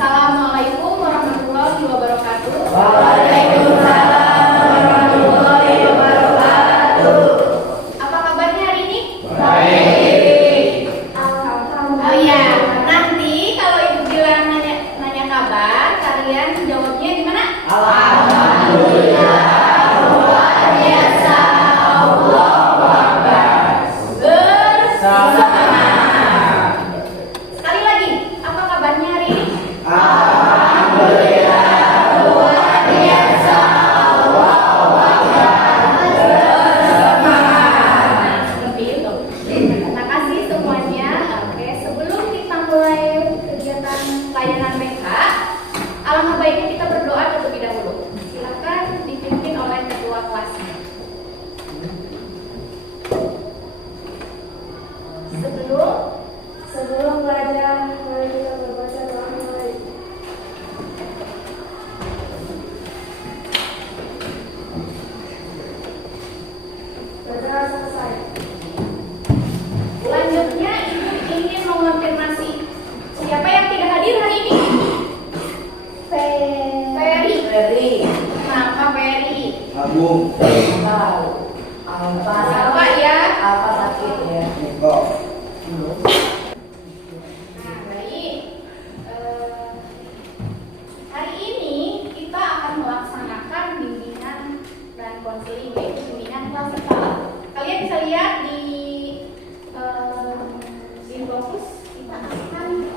Assalamualaikum warahmatullahi wabarakatuh. Waalaikumsalam warahmatullahi wabarakatuh. Apa kabarnya hari ini? Baik. Oh iya, nanti kalau ibu bilang nanya kabar, kalian jawabnya gimana? Alhamdulillah. Luar biasa. Allahu Akbar. Bersama. Sekali lagi, apa kabarnya hari ini? Alhamdulillah. Luar biasa. Allahu Akbar. Nah, seperti itu. Terima kasih semuanya. Oke, sebelum kita mulai kegiatan layanan BK, alangkah baiknya kita berdoa terlebih dahulu. Silakan dipimpin oleh ketua kelasnya. Sebelum belajar, mari kita berbaca doa mulai. Baca selesai. Selanjutnya ibu ingin mengonfirmasi siapa yang tidak hadir hari ini? Ferry. Ferry. Kenapa Ferry? Agung, Tahu. Alfa Siapa ya? Alfa sakit ya. Niko, Nah, baik. Hari ini kita akan melaksanakan bimbingan dan konseling, yaitu bimbingan kelas kepala. Kalian bisa lihat di fokus kita akan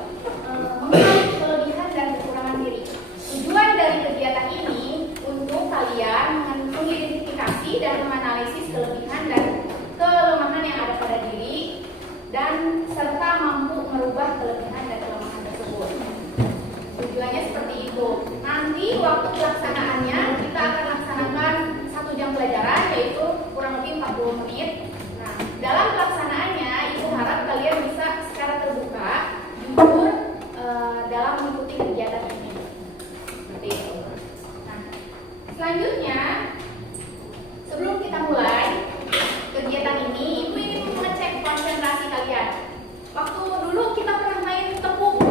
mengenali kelebihan dan kekurangan diri. Tujuan dari kegiatan ini untuk kalian mengidentifikasi dan menganalisis kelebihan dan kelemahan yang ada pada diri dan serta mampu merubah kelebihan dan kelemahan tersebut. Tujuannya seperti itu. Nanti waktu pelaksanaannya kita akan laksanakan 1 jam pelajaran, yaitu kurang lebih 40 menit. Nah, dalam pelaksanaannya ibu harap kalian bisa secara terbuka, jujur dalam mengikuti kegiatan ini. Seperti itu. Nah, selanjutnya sebelum kita mulai kegiatan ini, ibu ingin mengecek konsentrasi kalian. Waktu dulu kita pernah main tepuk.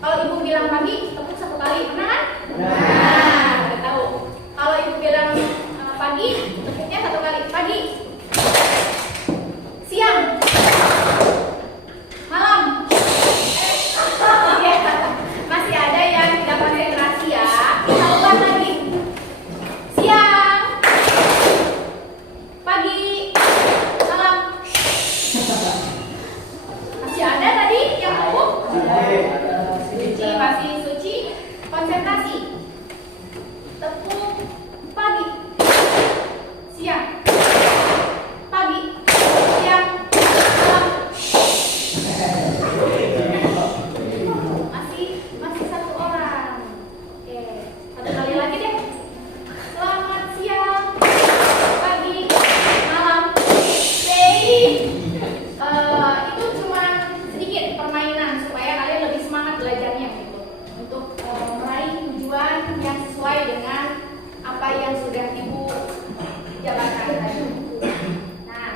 Kalau ibu bilang pagi, tepuk 1 kali, pernah kan? Nah, udah tahu. Kalau ibu bilang pagi, tepuknya 1 kali. Pagi, siang, malam. Ya, masih ada yang tidak konsentrasi ya. Kita ulang lagi. Siang, pagi, malam. Masih ada tadi yang tepuk? Suci, masih Suci. Konsentrasi. Tepuk pagi, siang, pagi, siang, malam. Masih 1 orang. Oke, 1 kali lagi deh. Selamat siang, pagi, malam. Itu cuma sedikit permainan supaya kalian lebih semangat belajarnya gitu, untuk meraih tujuan yang sesuai dengan apa yang sudah ibu jalankan tadi. Nah,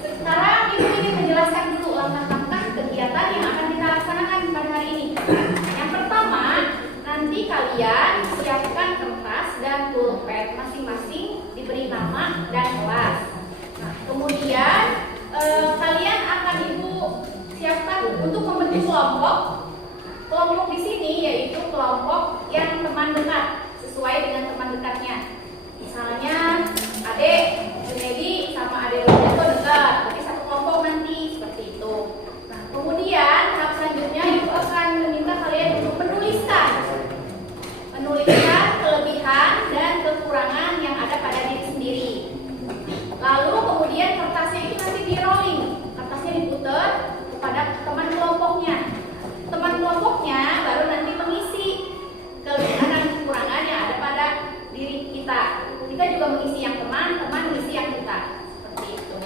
sekarang ibu ingin menjelaskan dulu langkah-langkah kegiatan yang akan kita laksanakan pada hari ini. Yang pertama, nanti kalian siapkan kertas dan pulpen masing-masing, diberi nama dan kelas. Nah, kemudian kalian akan ibu siapkan untuk membentuk kelompok. Kelompok di sini yaitu kelompok yang teman dekat, sesuai dengan teman dekatnya. Misalnya adik Junedi sama adik Roberto dekat, jadi 1 kelompok nanti seperti itu. Nah, kemudian tahap selanjutnya ibu akan meminta kalian untuk menuliskan kelebihan dan kekurangan yang ada pada diri sendiri. Lalu kemudian kertasnya itu nanti di rolling, kertasnya diputar kepada teman kelompoknya. Teman kelompoknya baru nanti mengisi kelebihan dan kekurangan yang ada pada diri kita. Kita juga mengisi yang teman, teman mengisi yang kita. Seperti itu.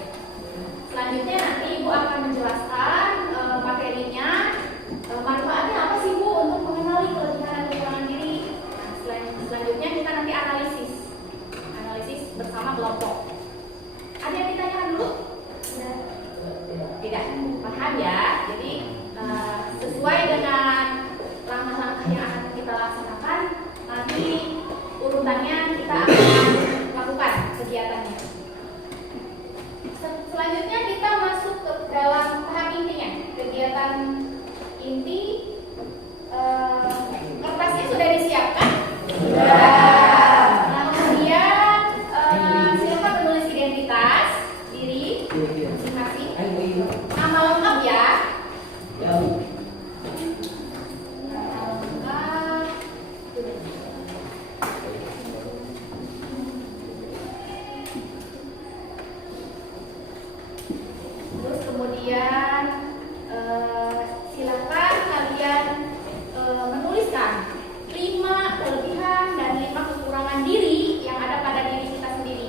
tuliskan 5 kelebihan dan 5 kekurangan diri yang ada pada diri kita sendiri.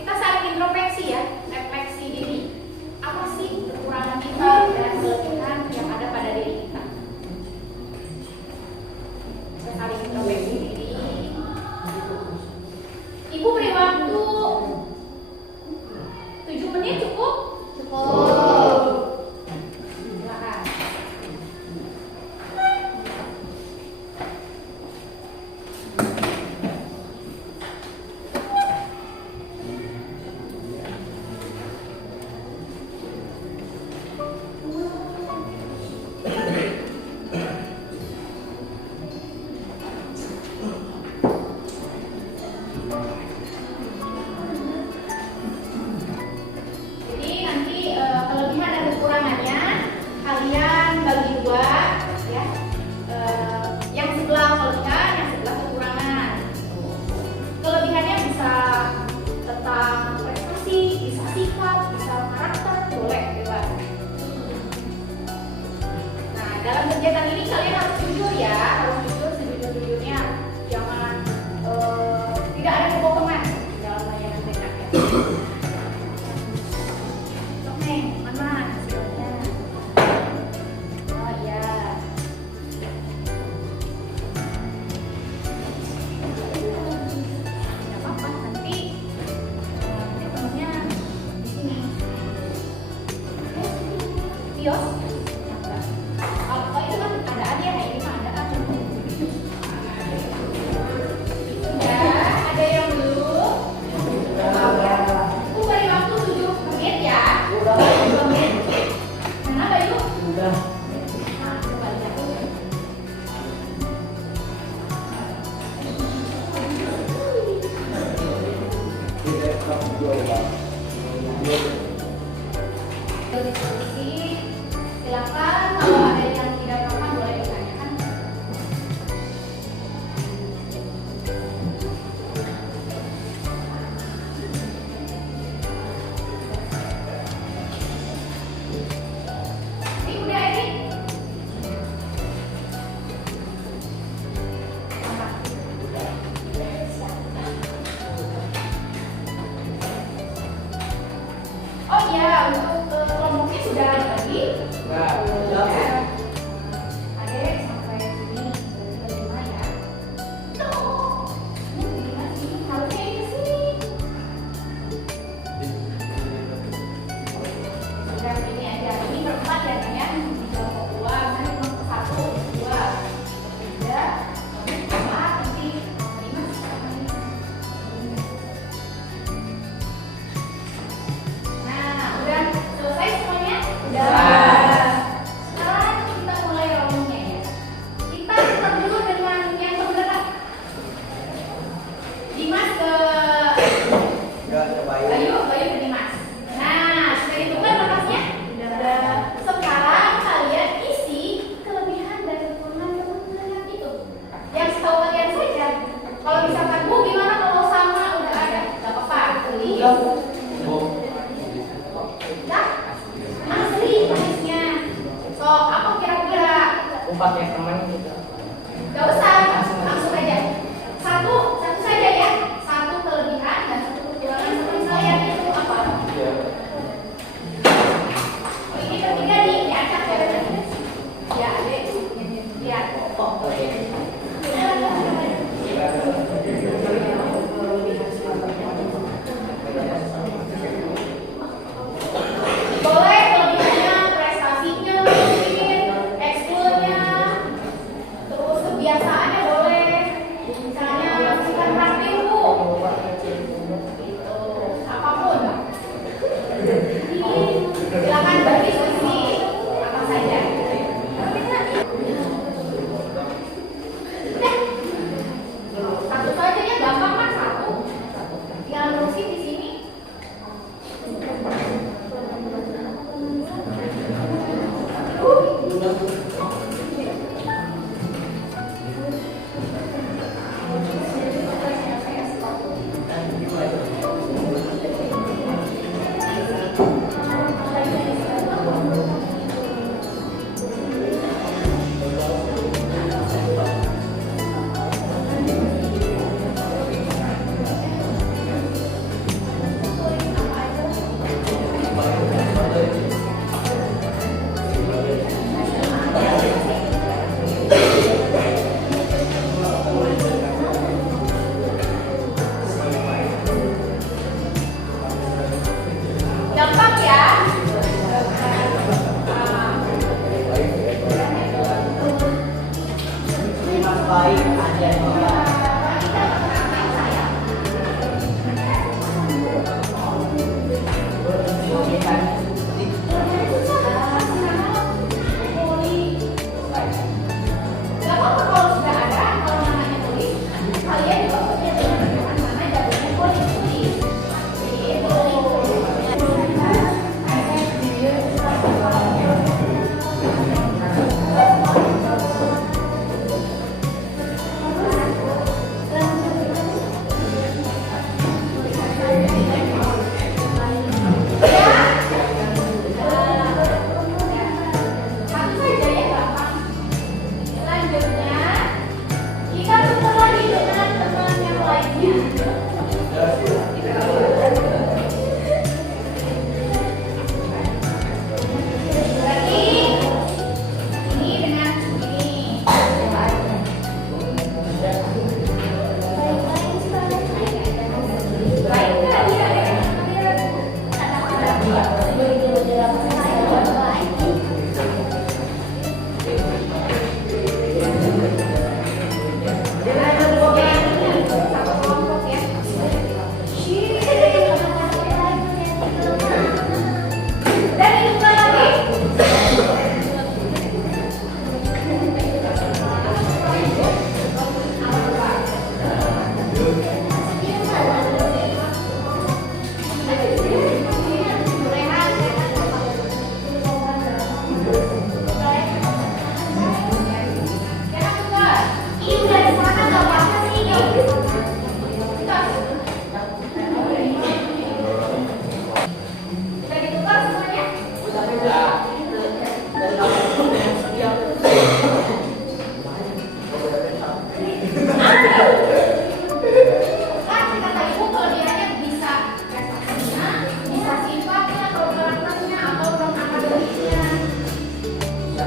Kita saling introspeksi ya, refleksi diri. Apa sih kekurangan kita dan kelebihan yang ada pada diri kita? Kita saling introspeksi diri. Ibu beri waktu 7 menit cukup? Cukup. Silakan. Jadi nanti kelebihan dan kekurangannya kalian bagi dua ya. Yang sebelah kelebihan, yang sebelah kekurangan. Kelebihannya bisa tentang prestasi, bisa sifat, bisa karakter, boleh bebas. Nah, dalam kegiatan ini kalian harus jujur ya, harus jujur sejujur-jujurnya. Jangan tidak ada kebohongan dalam layanan TK ya. Neng, mana hasilnya? Oh iya. Tidak apa-apa, nanti temennya di sini. Kios? Kalau itu kan ada aja, ini mah ada aja. Ya, ada yang belum? Aku beri waktu 7 menit ya. 7 menit. Mana Bayu? Udah. Nah, coba lihat dulu. Diskusi, silakan kalau ada yang tidak paham boleh ditanyakan. Ini udah ini. Oh iya, untuk kelompoknya sudah bagi. Ya. Adek sampai sini berarti 5 ya. Tuh. Ini sini harusnya ini sini. Sudah ini aja. Ini berempat ya kan ya. Kelompok 2, misalnya kelompok 1, 2, 3, 4, nanti 5 sama ini. Nah, udah selesai semuanya? Udah. Sekarang kita mulai roundnya ya. Kita start dulu dengan yang terdekat. Dimas ke Bayu ke Dimas. Nah, sudah ditentukan kertasnya? Udah. Sekarang kalian isi kelebihan dan kekurangan teman-teman itu. Yang setahu kalian saja. Kalau misalkan Bu, gimana kalau sama udah ada? Gak apa-apa, tulis. Nah, asli tulisnya. So, apa kira-kira? Pakai teman gitu. Gak usah, langsung aja. Satu saja ya. Satu kelebihan dan satu kekurangan seperti saya itu apa? Oh, ini bertiga nih, diacak ya. Ya, Adek. Lihat. Boleh kelebihannya, prestasinya, mungkin ekskulnya, terus kebiasaannya boleh. Misalnya melakukan praktik Bu. Gitu. Apapun. Silakan berdiskusi apa saja. Udah. Satu saja ya, gampang kan satu. Tinggal nulisin di sini.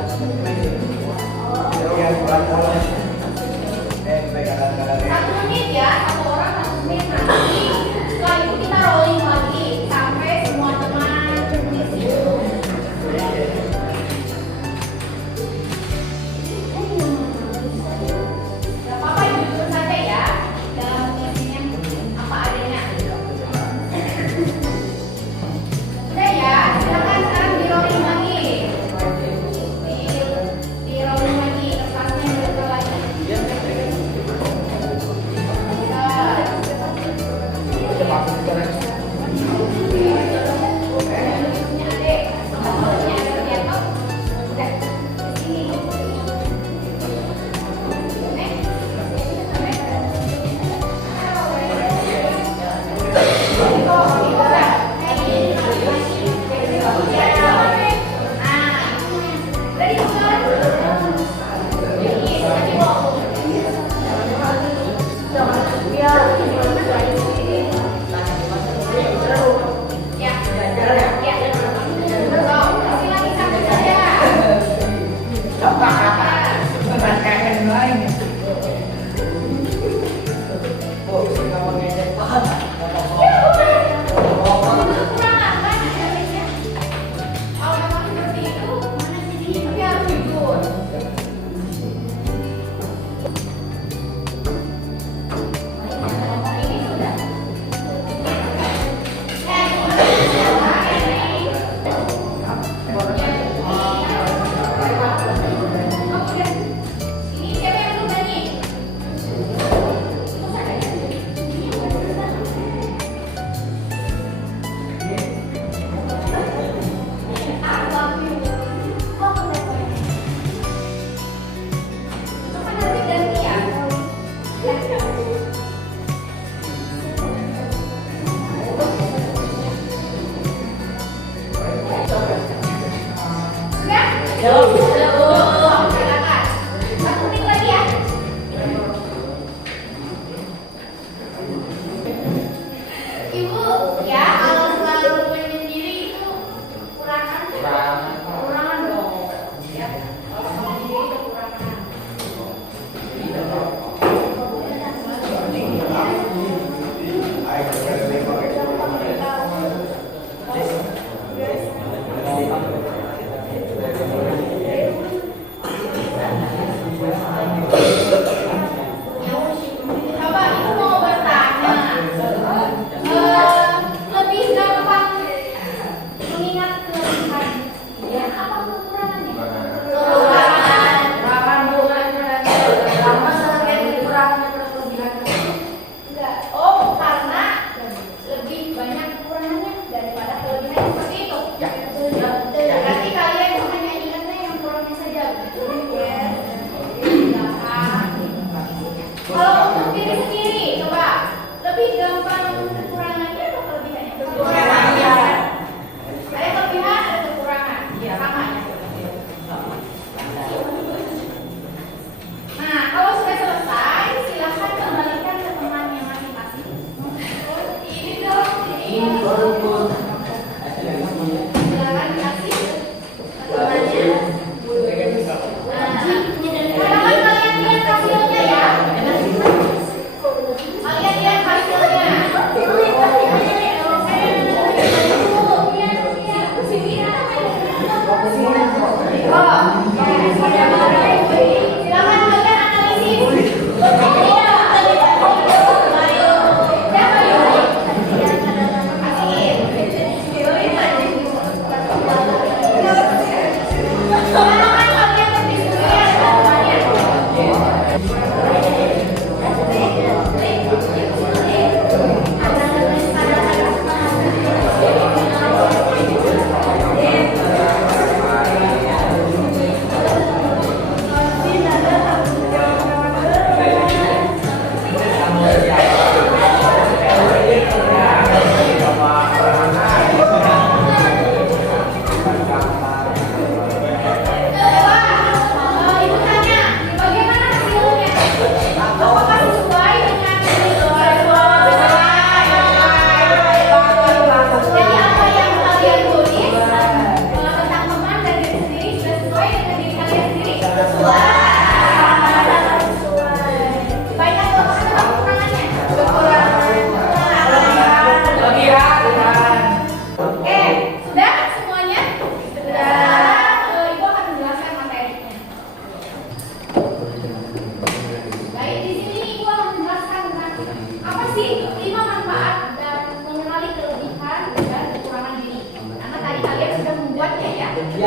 Satu menit ya, satu orang 1 menit nanti. Setelah itu kita rolling lagi sampai semua teman mengisi. Gak apa-apa, jujur saja ya dalam mengisinya apa adanya. Udah ya, silakan sekarang di rolling lagi. Di rolling lagi, kertasnya dilebar lagi.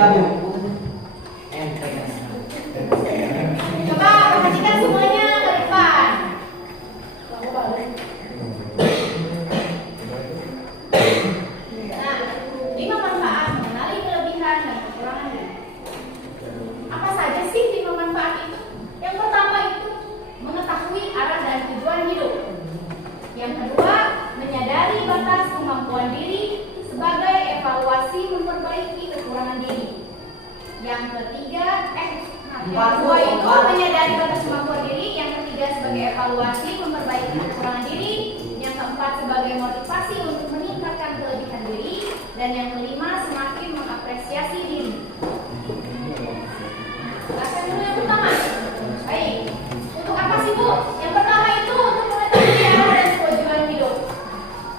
Coba perhatikan semuanya ke depan. Nah, 5 manfaat mengenali kelebihan dan kekurangan diri. Apa saja sih 5 manfaat itu? Yang pertama itu mengetahui arah dan tujuan hidup. Yang kedua, menyadari batas kemampuan diri sebagai evaluasi memperbaiki kekurangan diri. Yang ketiga, yang kedua itu menyadari batas kemampuan diri. Yang ketiga sebagai evaluasi memperbaiki kekurangan diri. Yang keempat sebagai motivasi untuk meningkatkan kelebihan diri. Dan yang kelima semakin mengapresiasi diri. Jelaskan dulu yang pertama. Baik. Untuk apa sih Bu? Yang pertama itu untuk mengetahui arah dan tujuan hidup.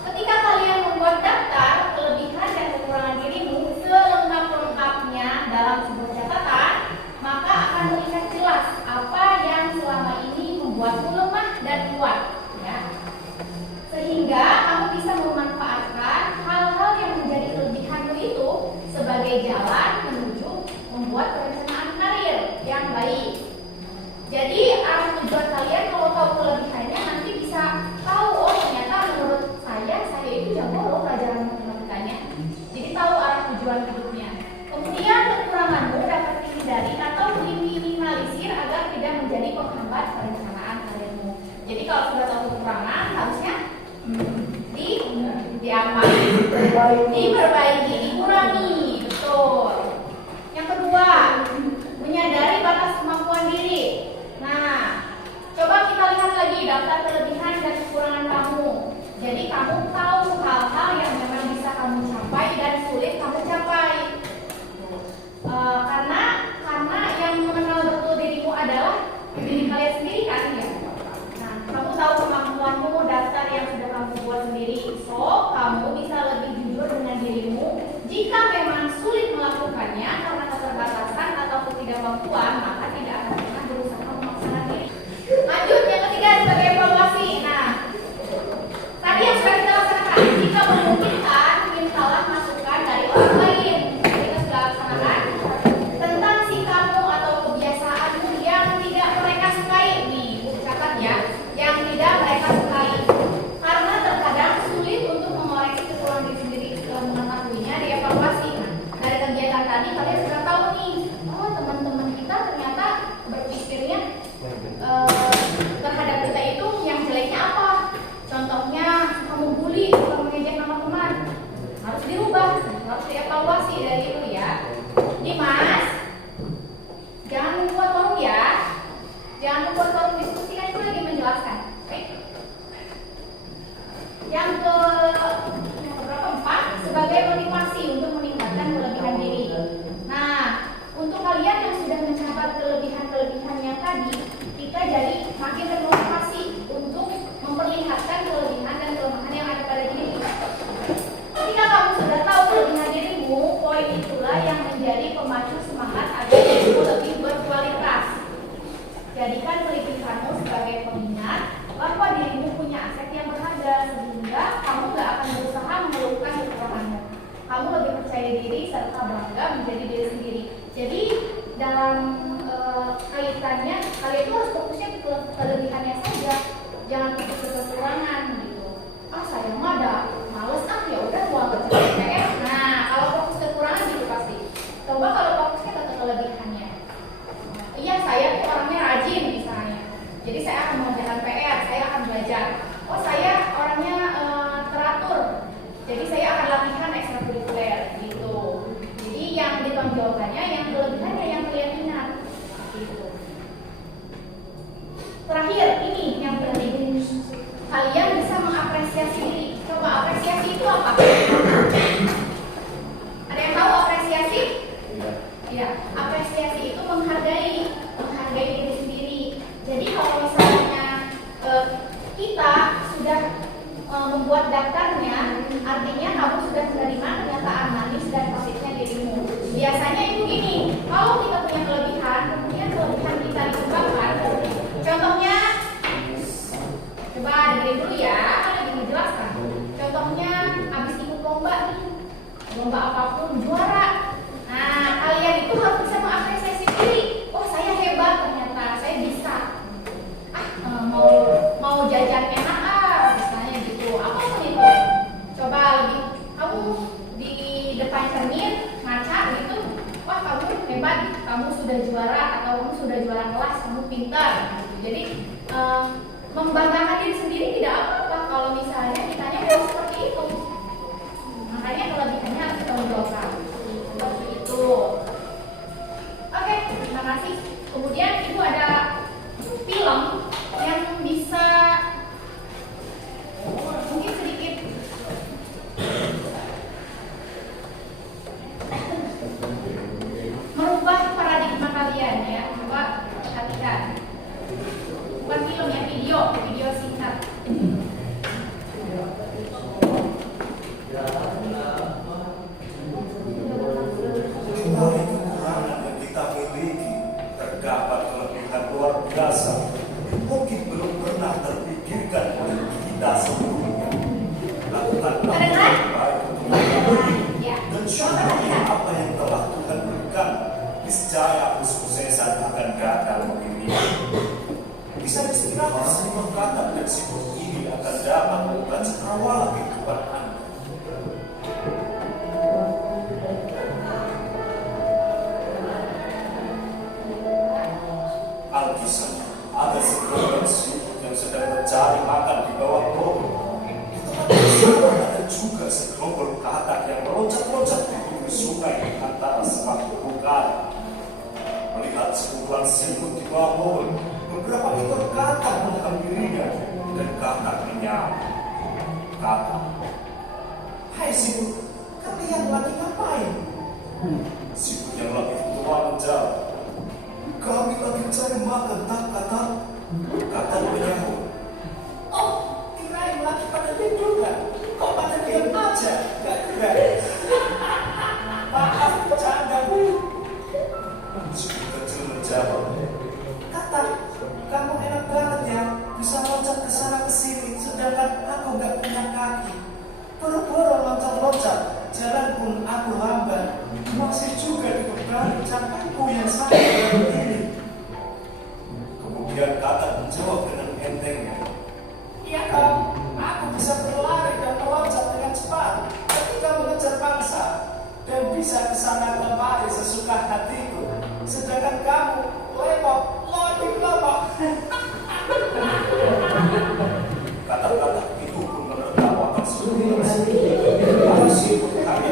Ketika kalian membuat daftar kelebihan dan kekurangan dirimu selengkap-lengkapnya dalam sebuah catatan, maka akan terlihat jelas apa yang selama ini membuatmu lemah dan kuat, ya. Sehingga kamu bisa memanfaatkan hal-hal yang menjadi kelebihanmu itu sebagai jalan menuju membuat perencanaan karir yang baik. Jadi arah tujuan kalian kalau tahu kelebihannya nanti bisa tahu, oh ternyata menurut saya itu jago loh pelajaran matematikanya. Jadi tahu arah tujuan hidupnya. Kemudian kekuranganmu dapat dihindari atau diminimalisir agar tidak menjadi penghambat perencanaan karirmu. Jadi kalau sudah tahu kekurangan harusnya diperbaiki, dikurangi, betul. Yang kedua, menyadari batas kemampuan diri. Nah, coba kita lihat lagi daftar kelebihan dan kekurangan kamu. Jadi kamu tahu hal-hal yang memang bisa kamu capai dan sulit kamu capai. Karena yang mengenal betul dirimu adalah diri kalian sendiri kan ya. Nah, kamu tahu kemampuanmu, daftar yang sudah kamu buat sendiri. So, kamu bisa lebih jujur dengan dirimu. Jika memang sulit melakukannya karena keterbatasan atau ketidakmampuan, maka tidak akan pernah berusaha memaksakan diri. Lanjut, yang ketiga sebagai evaluasi. Nah, tadi yang sudah kita laksanakan. Jika memungkinkan, mintalah masukan dari orang lain. Kita sudah laksanakan tentang sikapmu atau kebiasaanmu yang tidak mereka sukai. Nih, catat ya, yang tidak mereka sukai. Karena terkadang sulit untuk mengoreksi kekurangan diri sendiri setelah mengetahuinya dievaluasi. Nah, dari kegiatan tadi kalian sudah tahu nih, oh teman-teman kita ternyata berpikirnya terhadap kita itu yang jeleknya apa? Contohnya suka membuli, suka mengejek nama teman. Harus dirubah, harus dievaluasi dari itu ya. Dimas, jangan membuat forum ya. Jangan membuat forum diskusi, kan itu lagi menjelaskan. Oke? Yang keberapa? 4 sebagai motivasi untuk meningkatkan kelebihan diri. Nah, untuk kalian yang sudah mencapai kelebihan-kelebihannya tadi, kita jadi makin termotivasi untuk memperlihatkan kelebihan dan kelemahan yang ada pada diri. Ketika kamu sudah tahu kelebihan dirimu, poin itulah yang menjadi pemacu semangat agar dirimu lebih berkualitas. Jadikan kelebihanmu sebagai pengingat bahwa dirimu punya aset yang berharga, sehingga kamu gak akan berusaha mengeluhkan kekuranganmu. Kamu lebih percaya diri serta bangga menjadi diri sendiri. Jadi dalam kaitannya kalian itu harus fokusnya ke kelebihannya saja, jangan fokus ke kekurangan gitu. Saya mah ada males ya udah gua kerja PR. Nah, kalau fokus ke kekurangan gitu pasti. Coba kalau fokusnya ke kelebihannya. Iya, saya tuh orangnya rajin misalnya. Jadi saya akan mengerjakan PR, saya akan belajar. Oh, saya orangnya teratur. Jadi saya akan latihan ekstrakurikuler gitu. Jadi yang ditonjolkannya, yang kelebihannya yang kalian ingat. Gitu. Terakhir, ini yang penting. Kalian bisa mengapresiasi diri. Coba apresiasi itu apa? Ada yang tahu apresiasi? Iya. Apresiasi itu menghargai diri sendiri. Jadi kalau misalnya kita sudah membuat daftarnya, artinya kamu sudah menerima kenyataan manis dan positifnya dirimu. Biasanya itu gini, kalau kita punya kelebihan, kemudian kelebihan kita dikembangkan. Contohnya, coba dengerin dulu ya, kan lagi menjelaskan. Contohnya, habis ikut lomba nih, lomba apapun juara. Nah, kalian juara atau kamu sudah juara kelas, kamu pintar gitu. Jadi membanggakan diri sendiri tidak apa-apa kalau misalnya kitanya memang seperti itu. Makanya kelebihannya harus ditonjolkan seperti itu. Oke, terima kasih. Kemudian itu ada film yang bisa mungkin sedikit merubah paradigma kalian ya. Coba perhatikan. Bukan film ya, video singkat. Kekurangan yang kita miliki terdapat kelebihan luar biasa mungkin belum pernah terpikirkan oleh kita sebelumnya. Lakukan apa yang terbaik untuk mengetahui dan syukuri apa yang telah Tuhan berikan. Niscaya kesuksesan akan datang mengiringi. Bisa istirahat semua kata dan sifat ini akan dapat membuka cakrawala kehidupan Anda. Alkisah, ada sekelompok siput yang sedang mencari makan di bawah pohon. Di tempat yang sama ada juga sekelompok katak yang meloncat-loncat di pinggir sungai di antara semak karang. Melihat sekumpulan siput di bawah pohon, beberapa ekor katak menghampirinya dan katak menyapa. Katak, "Hai siput, kalian lagi ngapain?" Siput yang lebih tua menjawab, "Kami lagi cari makan, tak kata." Kata menyahut, "Oh, kirain lagi pada tidur kan? Kok pada diam aja? Gak keren." "Maaf, bercanda bu." Siput kecil menjawab, "Kata, kamu enak banget ya, bisa loncat ke sana ke sini, sedangkan aku gak punya kaki. Boro-boro loncat-loncat, jalan pun aku lambat. Masih juga dibebani cangkangku yang sangat berat ini." Kemudian katak menjawab dengan entengnya, "Iya Kang, aku bisa berlari dan meloncat dengan cepat ketika mengejar pangsa dan bisa kesana kemari sesuka hatiku. Sedangkan kamu lemot, lompat." Kata-kata itu pun menertawakan seluruh siput hanya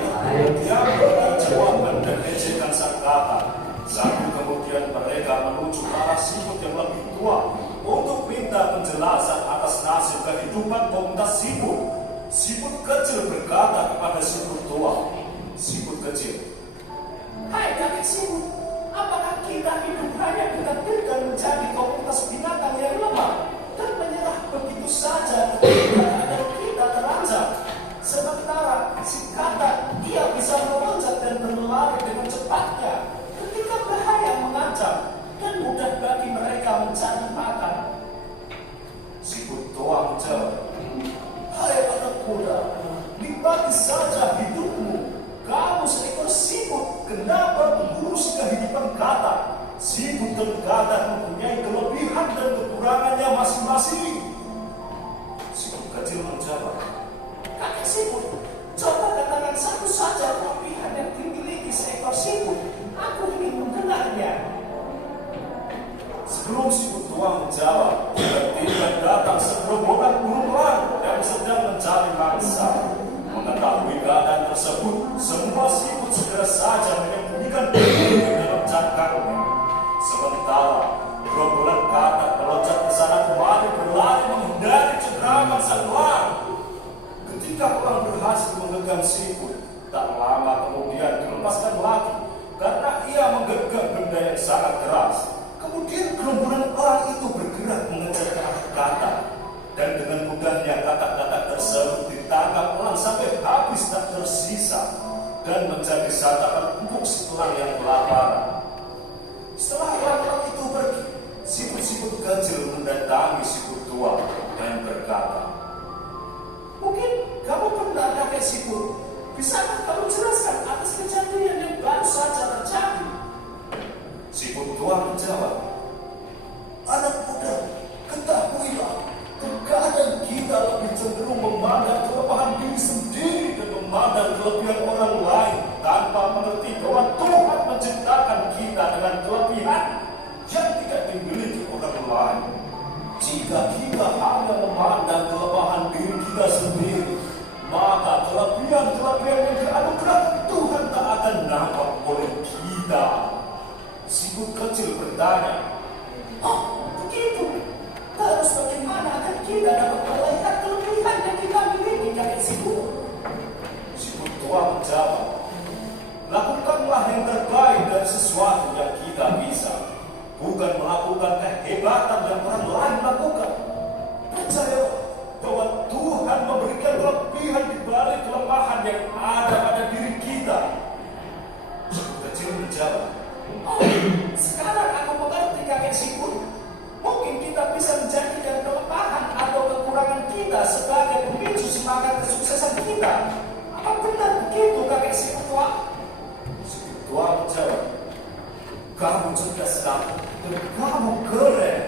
diam dengan jawaban dan ejekan sang katak. Lalu kemudian mereka menuju ke arah siput yang lebih tua untuk minta penjelasan atas nasib kehidupan komunitas siput. Siput kecil berkata kepada siput tua, "Siput kecil, hai kakek siput, apakah kita hidup hanya ditakdirkan menjadi komunitas binatang yang lemah dan menyerah begitu saja ketika keadaan kita terancam? Sementara si katak dia bisa meloncat dan berlari dengan cepatnya ketika bahaya mengancam dan mudah bagi mereka mencari makan." Siput tua menjawab, "Hai anak muda, nikmati saja hidupmu. Kamu seekor siput, kenapa mengurusi kehidupan katak? Siput dan katak mempunyai kelebihan dan kekurangannya masing-masing." Siput kecil menjawab, "Kakek siput, coba katakan satu saja kelebihan yang dimiliki seekor siput. Aku ingin mendengarnya." Sebelum siput tua menjawab, tiba-tiba datang segerombolan burung elang yang sedang mencari mangsa. Mengetahui keadaan tersebut, semua siput segera saja menyembunyikan diri di dalam cangkangnya. Sementara gerombolan katak meloncat ke sana kemari berlari menghindari cengkraman sang elang. Ketika elang berhasil menggenggam siput, tak lama kemudian dilepaskan lagi karena ia menggenggam benda yang sangat keras. Kemudian gerombolan elang itu bergerak mengejar ke arah katak, dan dengan mudahnya katak-katak tersebut ditangkap elang sampai habis tak tersisa dan menjadi santapan empuk si elang yang kelaparan. Setelah elang-elang itu pergi, siput-siput kecil mendatangi siput tua dan berkata, "Mungkin kamu pernah kakek siput. Bisakah kamu jelaskan atas kejadian yang baru saja terjadi?" Siput tua menjawab, "Anak muda, ketahuilah, terkadang kita lebih cenderung memandang kelemahan diri sendiri dan memandang kelebihan orang lain tanpa mengerti bahwa Tuhan menciptakan kita dengan kelebihan jika kita hanya memandang kelemahan diri kita sendiri, maka kelebihan-kelebihan yang dianugerahkan Tuhan tak akan nampak oleh kita. Si but kecil bertanya, "Oh, begitu? Terus bagaimana akan kita dapat melihat kelebihan yang kita miliki, kakek si but?" Si but tua menjawab, "Lakukanlah yang terbaik dari sesuatu yang kita bisa, bukan melakukan kehebatan yang orang lain lakukan. Percaya bahwa Tuhan memberikan kelebihan di balik kelemahan yang ada pada diri kita." Si but kecil menjawab, "Oh, sekarang aku mengerti, kakek Siput. Mungkin kita bisa menjadikan kelemahan atau kekurangan kita sebagai pemicu semangat kesuksesan kita. Apa benar begitu, kakek Siput tua?" Siput tua menjawab, "Kamu cerdas sekali dan kamu keren."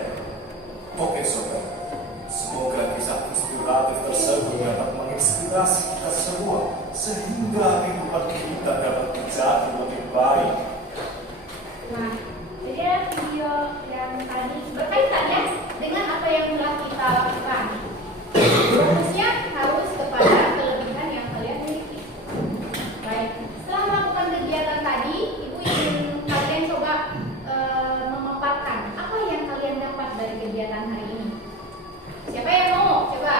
Oke sobat, semoga kisah inspiratif tersebut dapat menginspirasi kita semua sehingga kehidupan kita dapat menjadi lebih baik. Nah, jadi video yang tadi berkaitan ya dengan apa yang telah kita lakukan. Fokusnya harus kepada kelebihan yang kalian miliki. Baik, setelah melakukan kegiatan tadi, Ibu ingin kalian coba memaparkan apa yang kalian dapat dari kegiatan hari ini. Siapa yang mau? Coba.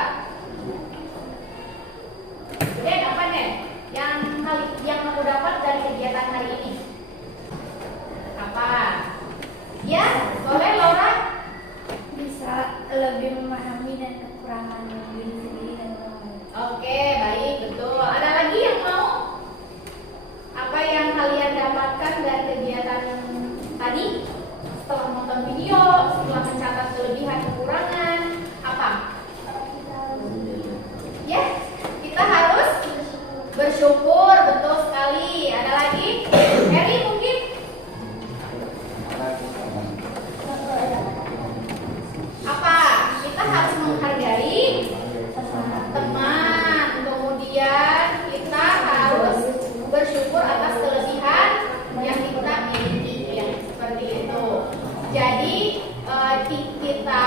Jadi apa nih yang kamu dapat dari kegiatan hari ini? Apa? Ya, boleh Laura? Bisa lebih memahami dan kekurangan diri sendiri dan orang lain. Oke, baik, betul. Ada lagi yang mau? Apa yang kalian dapatkan dari kegiatan tadi? Setelah nonton video, setelah mencatat kelebihan kekurangan, apa? Ya, kita harus bersyukur, betul sekali. Ada lagi? Heri mungkin? Apa? Kita harus menghargai teman. Kemudian kita harus bersyukur atas kelebihan yang kita miliki, ya, seperti itu. Jadi kita